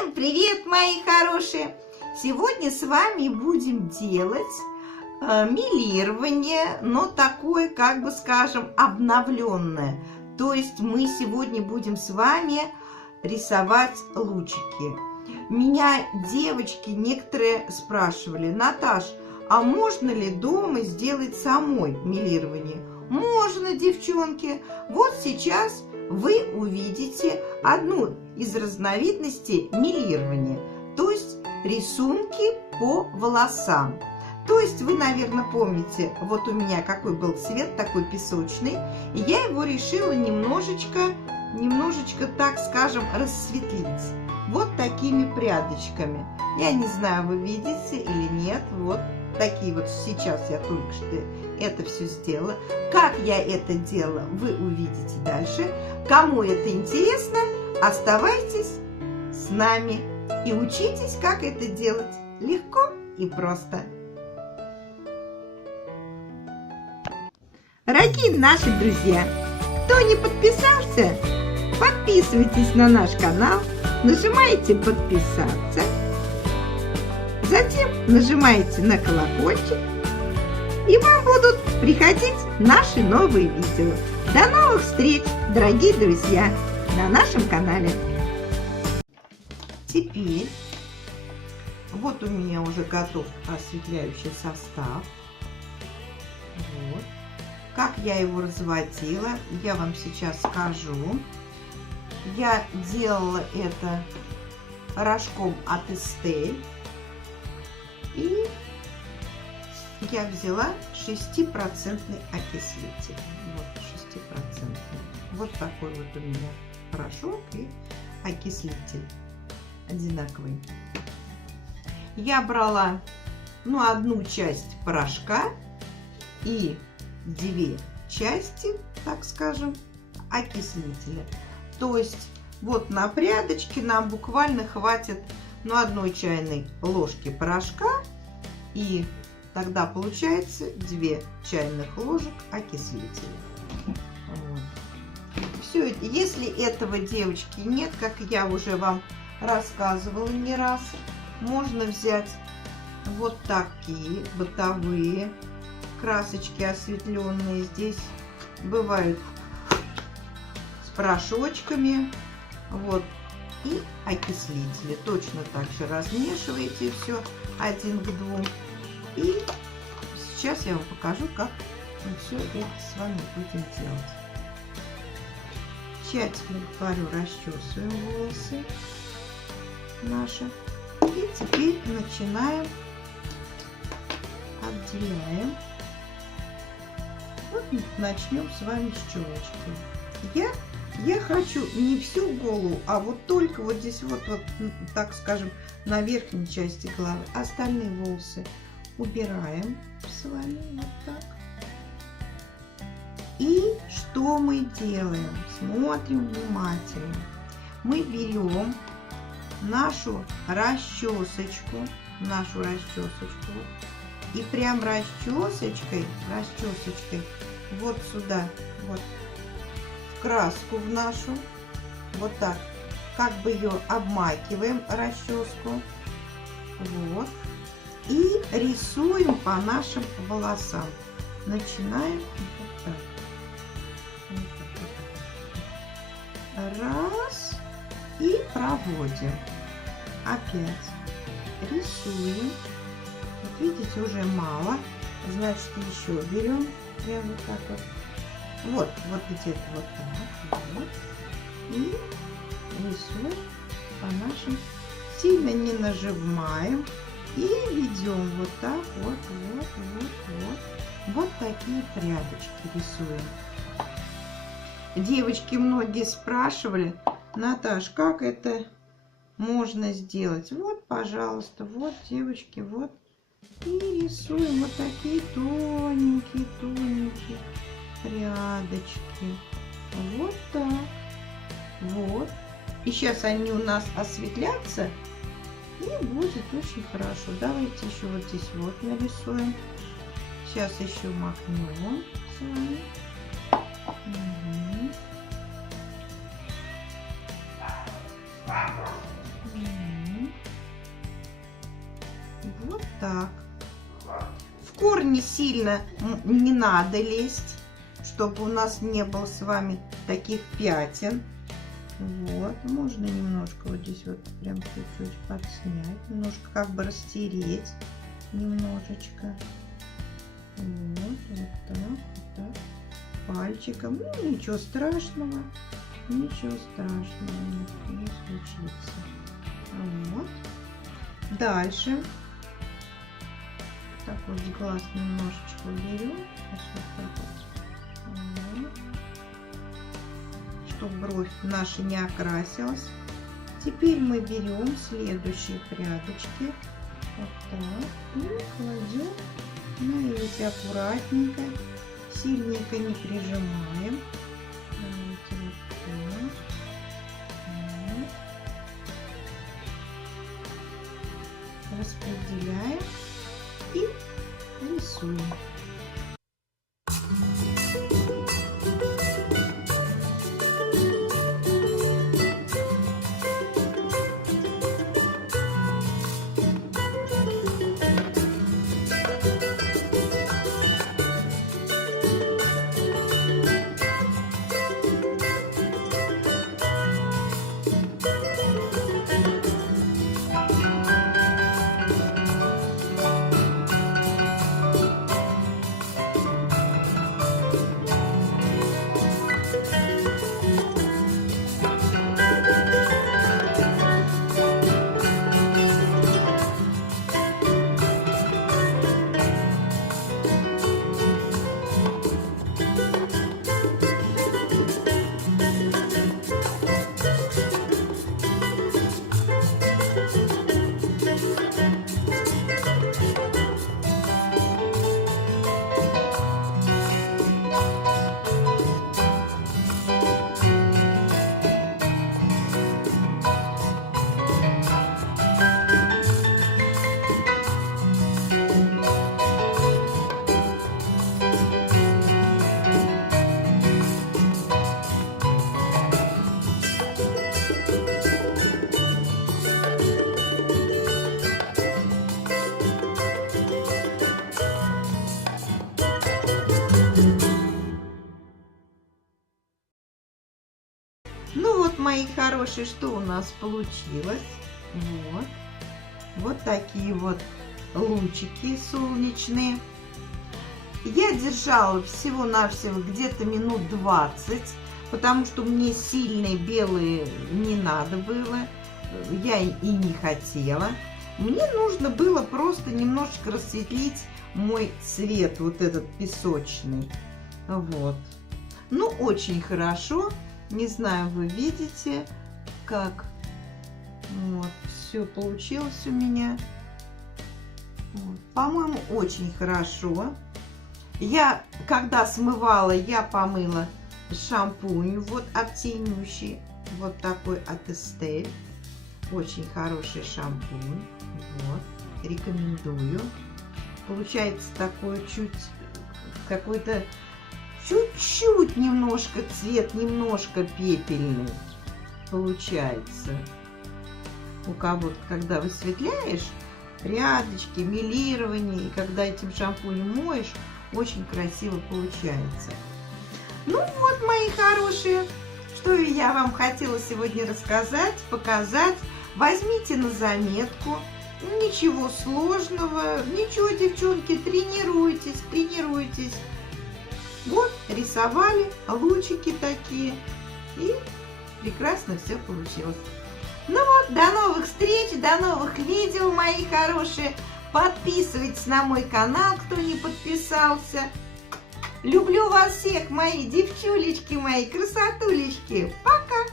Всем привет, мои хорошие! Сегодня с вами будем делать мелирование, но такое, как бы скажем, обновленное. То есть мы сегодня будем с вами рисовать лучики. Меня девочки некоторые спрашивали: Наташ, а можно ли дома сделать самой мелирование? Можно, девчонки. Вот сейчас вы увидите одну из разновидностей мелирования, то есть рисунки по волосам. То есть вы, наверное, помните, вот у меня какой был цвет, такой песочный, и я его решила немножечко, так скажем, рассветлить. Вот такими прядочками. Я не знаю, вы видите или нет, вот такие вот сейчас я только что это все сделала. Как я это делала, вы увидите дальше. Кому это интересно, оставайтесь с нами и учитесь, как это делать легко и просто. Дорогие наши друзья, кто не подписался, подписывайтесь на наш канал, нажимаете подписаться, затем нажимаете на колокольчик, и вам будут приходить наши новые видео. До новых встреч, дорогие друзья, на нашем канале. Теперь вот у меня уже готов осветляющий состав. Вот. Как я его разводила, я вам сейчас скажу. Я делала это порошком от Estelle. И я взяла 6% окислитель. Вот 6%. Вот такой вот у меня порошок и окислитель одинаковый. Я брала одну часть порошка и 2 части, так скажем, окислителя. То есть вот на прядочке нам буквально хватит одной чайной ложки порошка, и тогда получается 2 чайных ложек окислителя. Вот. Все, если этого, девочки, нет, как я уже вам рассказывала не раз, можно взять вот такие бытовые красочки осветленные. Здесь бывают с порошочками. Вот. И окислители. Точно так же размешиваете все 1 к 2. И сейчас я вам покажу, как мы все это с вами будем делать. Тщательно, говорю, расчесываем волосы наши. И теперь начинаем, отделяем. Вот начнем с вами с челочки. Я хочу не всю голову, а вот только вот здесь вот, так скажем, на верхней части головы. Остальные волосы убираем с вами вот так. И что мы делаем? Смотрим внимательно. Мы берем нашу расчесочку, и прям расчесочкой вот сюда, вот в краску в нашу, вот так, как бы ее обмакиваем, расческу, вот, и рисуем по нашим волосам. Начинаем вот так. Раз, и проводим. Опять рисуем. Вот видите, уже мало, значит еще берем прям вот так вот. Вот где-то вот так, вот. И рисуем по нашим. Сильно не нажимаем. И ведем вот так, вот. Вот такие прядочки рисуем. Девочки многие спрашивали: Наташ, как это можно сделать? Вот, пожалуйста, вот, девочки, вот. И рисуем вот такие тоненькие прядочки. Вот так. Вот. И сейчас они у нас осветлятся, и будет очень хорошо. Давайте еще вот здесь вот нарисуем. Сейчас еще макнем с вами. Угу. так. В корни сильно не надо лезть, чтобы у нас не было с вами таких пятен. Вот, можно немножко вот здесь вот прям чуть-чуть подснять, немножко как бы растереть, немножечко. Вот, вот так, пальчиком. Ну, ничего страшного, ничего страшного не случится. Вот. Дальше. Так вот с глаз немножечко уберем. Вот. Чтобы бровь наша не окрасилась. Теперь мы берем следующие прядочки. Вот так. И кладем на эти аккуратненько. Сильненько не прижимаем. Давайте вот так. Вот. Распределяем и рисуем. Ну вот, мои хорошие, что у нас получилось? Вот. Вот такие вот лучики солнечные. Я держала всего-навсего где-то минут 20, потому что мне сильные белые не надо было. Я и не хотела. Мне нужно было просто немножечко расцветить мой цвет, вот этот песочный. Вот. Ну, очень хорошо. Не знаю, вы видите, как вот все получилось у меня. Вот. По-моему, очень хорошо. Я, когда смывала, я помыла шампунь вот оттенющий, вот такой от Estée. Очень хороший шампунь. Вот. Рекомендую. Получается такой какой-то чуть-чуть немножко цвет, немножко пепельный получается. У кого-то, когда высветляешь прядочки, мелирование, и когда этим шампунем моешь, очень красиво получается. Ну вот, мои хорошие, что я вам хотела сегодня рассказать, показать. Возьмите на заметку. Ничего сложного, ничего, девчонки, тренируйтесь, тренируйтесь. Вот, рисовали лучики такие, и прекрасно все получилось. Ну вот, до новых встреч, до новых видео, мои хорошие. Подписывайтесь на мой канал, кто не подписался. Люблю вас всех, мои девчулечки, мои красотулечки. Пока!